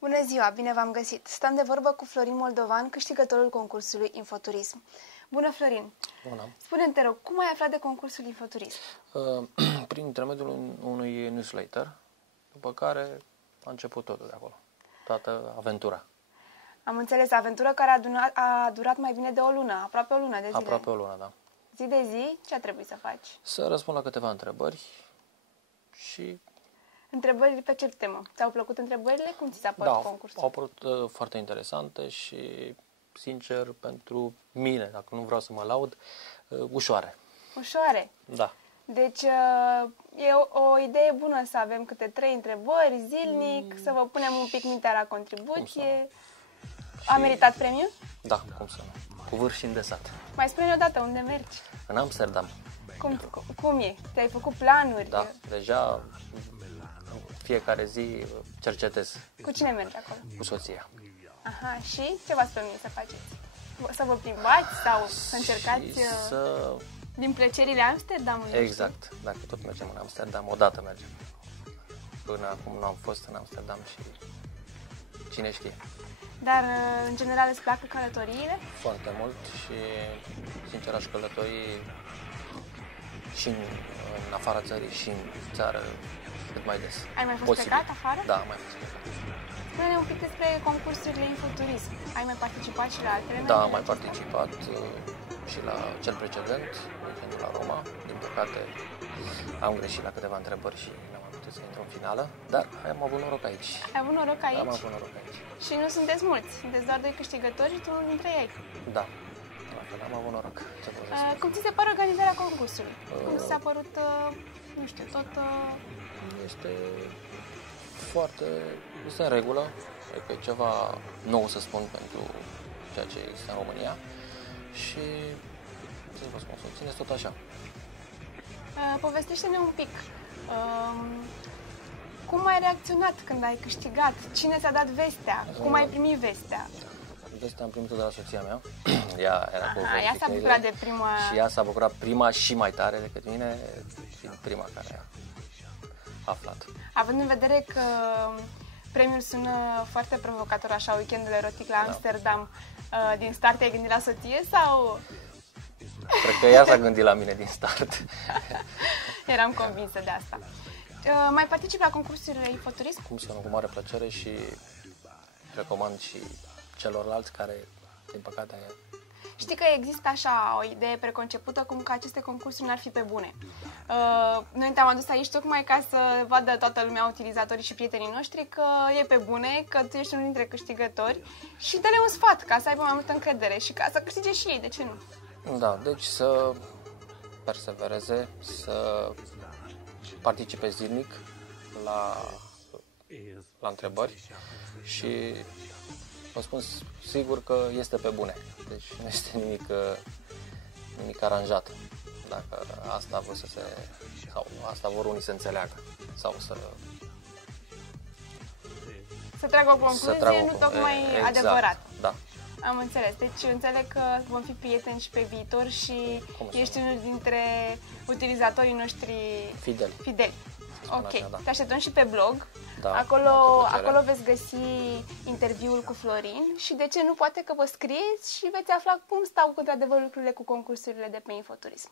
Bună ziua, bine v-am găsit! Stăm de vorbă cu Florin Moldovan, câștigătorul concursului Infoturism. Bună, Florin! Bună! Spune-mi, te rog, cum ai aflat de concursul Infoturism? Prin intermediul unui newsletter, după care a început totul de acolo, toată aventura. Am înțeles, aventură care a durat mai bine de o lună, aproape o lună de zile. Aproape o lună, da. Zi de zi, ce a trebuit să faci? Să răspund la câteva întrebări și... Întrebări pe ce temă? Ți-au plăcut întrebările? Cum ți s-a părut concursul? Au părut foarte interesante și, sincer, pentru mine, dacă nu vreau să mă laud, ușoare. Ușoare? Da. Deci e o idee bună să avem câte 3 întrebări zilnic, să vă punem un pic mintea la contribuție. A meritat premiul? Da, cum să nu. Cu vârf și îndesat. Mai spune-ne odată, unde mergi? În Amsterdam. Cum e? Ți-ai făcut planuri? Da, deja fiecare zi cercetez. Cu cine mergi acolo? Cu soția. Aha, și ce v-ați plănuit să faceți? Să vă plimbați sau să încercați din plăcerile Amsterdamului? Exact, dacă tot mergem în Amsterdam, odată mergem. Până acum nu am fost în Amsterdam și cine știe. Dar, în general, îți plac călătoriile? Foarte mult și, sincer, aș călători și în afara țării și în țară cât mai des. Ai mai fost plecat afară? Da, am mai fost plecat. Spune-ne un pic despre concursurile Infoturism. Ai mai participat și la altele? Da, am mai participat și la cel precedent, weekendul la Roma. Din păcate, am greșit la câteva întrebări și n-am putut să intru în finală, dar am avut noroc aici. Ai avut noroc aici? Am avut noroc aici. Și nu sunteți mulți, sunteți doar 2 câștigători și tu unul dintre ei. Da, am avut noroc. Cum ți se pare organizarea concursului? Cum ți s-a părut, nu știu, tot... Este foarte... este în regulă. Adică e ceva nou, să spun, pentru ceea ce există în România. Și, să vă spun, să țineți tot așa. Povestește-ne un pic. Cum ai reacționat când ai câștigat? Cine ți-a dat vestea? Cum ai primit vestea? Vestea am primit-o de la soția mea. Ea era cu ea s-a bucurat de prima... Și ea s-a bucurat prima și mai tare decât mine, fiind prima care a aflat. Având în vedere că premiul sună foarte provocator, așa, weekendul erotic la Amsterdam, din start te-ai gândit la soție sau... Cred că ea s-a gândit la mine din start. Eram convinsă de asta. Mai participi la concursurile Infoturism? Cum să nu, cu mare plăcere și recomand și celorlalți care, din păcate... Știi că există așa o idee preconcepută cum că aceste concursuri n-ar fi pe bune. Noi te-am adus aici tocmai ca să vadă toată lumea, utilizatorii și prietenii noștri, că e pe bune, că tu ești unul dintre câștigători și dă-le un sfat ca să aibă mai multă încredere și ca să câștige și ei, de ce nu? Da, deci să persevereze, să participe zilnic la întrebări și vă spun sigur că este pe bune. Deci nu este nimic aranjat. Dacă asta vor sau asta vor unii să înțeleagă sau să tragă o concluzie, nu tocmai exact, adevărat. Da. Am înțeles. Deci înțeleg că vom fi prieteni și pe viitor și ești unul dintre utilizatorii noștri fideli. Ok. Așa, da. Te așteptăm și pe blog. Da, acolo veți găsi interviul cu Florin și de ce nu, poate că vă scrieți și veți afla cum stau cu adevăr lucrurile cu concursurile de pe Infoturism.